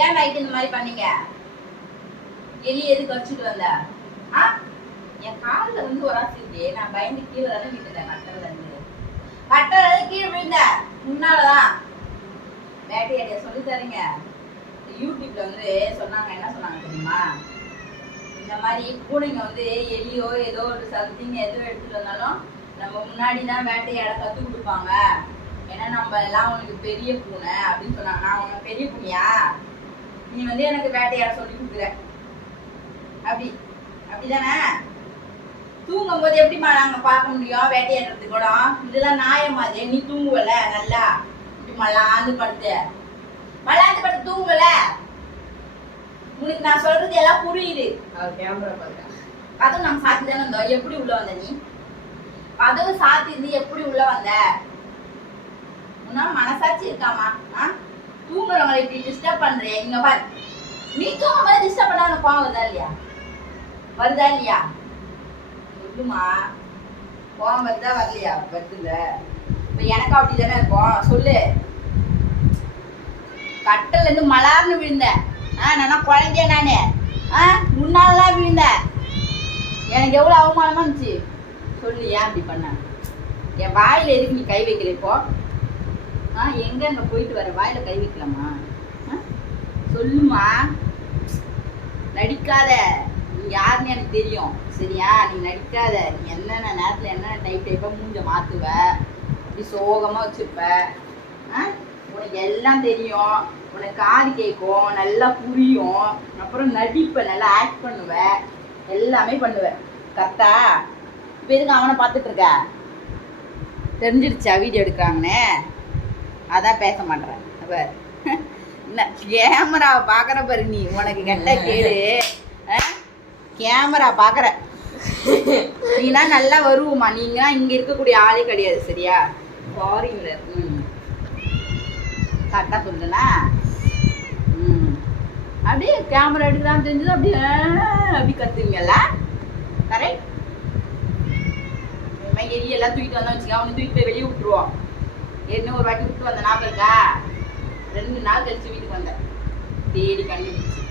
ஏன் நைட்டு இந்த மாதிரி பண்ணீங்க? எலி எதுக்கு வச்சுட்டு வந்த? என் காலில் வந்து உராசிருக்கே, நான் பயந்து கீழே தானே விட்டுட்டேன். கட்டல கீழே விழுந்த முன்னாலதான் வேட்டையாடிய சொல்லி தரீங்க. யூடியூப்ல வந்து சொன்னாங்க, என்ன சொன்னாங்க தெரியுமா? இந்த மாதிரி பூனைங்க வந்து எலியோ ஏதோ ஒரு சம்திங் எதோ எடுத்துட்டு வந்தாலும் நம்ம முன்னாடி தான் வேட்டையாட கத்து கொடுப்பாங்க. ஏன்னா நம்ம எல்லாம் உனக்கு பெரிய பூனை அப்படின்னு சொன்னாங்க. நான் உனக்கு பெரிய பூனையா? நீ வந்து எனக்கு வேட்டையாட சொல்லி கொடுக்குற. அப்படிதானே? தூங்கும் போது எப்படிமா நாங்க பார்க்க முடியும் வேட்டையாடுறது கூட? இதெல்லாம் நியாயமா? நீ தூங்குவல நல்லா இப்படி மல்லாந்து படுத்து தூங்குவல? உனக்கு நான் சொல்றது எல்லாம் புரியுது. கதவு நம்ம சாத்தி தானே இருந்தோம். எப்படி உள்ள வந்த நீ? கதவு சாத்தி இருந்து எப்படி உள்ள வந்த? உன்னா மனசாட்சி இருக்காமா? தூங்குறவங்களை இப்படி டிஸ்டர்ப் பண்றேன். இங்க பாரு, நீ தூங்கும் போது டிஸ்டர்ப் பண்ணா உனக்கு கோவம் வருதா இல்லையா? சொல்லுமா, கோவம் வருதா வரலையா? வருதுல்ல. இப்ப எனக்கும் அப்படிதானே இருக்கும். சொல்லு. கட்டல இருந்து மலார்னு விழுந்த. நான் குழந்தைய நானு முன்னாலதான் விழுந்த. எனக்கு எவ்வளவு அவமானமா இருந்துச்சு சொல்லு. ஏன் அப்படி பண்ண? என் வாயில எதுக்கு நீ கை வைக்கல? இப்போ எங்க அங்க போயிட்டு வர வாயில கை வைக்கலாமா? சொல்லுமா. நடிக்காத. நீ யாருன்னு எனக்கு தெரியும் சரியா? நீ நடிக்காத. நீ என்னென்ன நேரத்துல என்னென்ன டைப்பா மூஞ்ச மாத்துவ, இப்படி சோகமா வச்சுப்ப. உனக்கு எல்லாம் தெரியும். உனக்கு காது கேட்கும், நல்லா புரியும். அப்புறம் நடிப்ப, நல்லா ஆக்ட் பண்ணுவ, எல்லாமே பண்ணுவ. கரெக்டா? இப்போ எதுக்கு அவனை பார்த்துட்டு இருக்க? தெரிஞ்சிருச்சா வீடியோ எடுக்கிறாங்கன்னு? அதான் பேச மாட்டேறேன். என்ன கேமராவை பார்க்குற பாரு நீ. உனக்கு கெட்ட கேடு. கேமரா பார்க்குற நீனா நல்லா வருவோமா? நீங்க இங்கே இருக்கக்கூடிய ஆளே கிடையாது சரியா? ஃபாரின்ல கரெக்டாக சொல்லுனா? அப்படியே கேமரா எடுக்கிறான்னு தெரிஞ்சது அப்படி கத்துவீங்கல்ல? கரெக்ட். எலியெல்லாம் தூக்கிட்டு வந்தா வச்சுக்க, அவனை தூக்கிட்டு போய் வெளியே விட்டுருவோம். ஏற்கனவே ஒரு வாட்டி விட்டு வந்த ஞாபகம் இருக்கா? 2 நாள் கழிச்சு வீட்டுக்கு வந்தேன். தேடி கண்டுபிடிச்சு.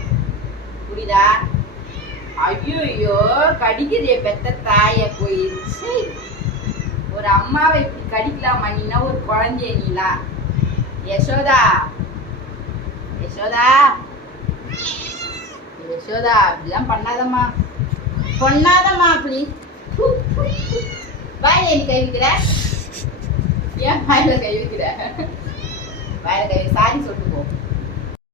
புரியுதா? ஐயோ கடிக்கிறதே பெத்த தாய போயிடுச்சு. ஒரு அம்மாவை இப்படி கடிக்கலாமா நீனா? ஒரு குழந்தைய நீலாம்? யசோதா அப்படிலாம் பண்ணாதம்மா ப்ளீஸ். வாயில நீ கை வைக்கிற? ஏன் வாயில கை வைக்கிற? வாயில கை சாரி சொல்லிட்டு போ.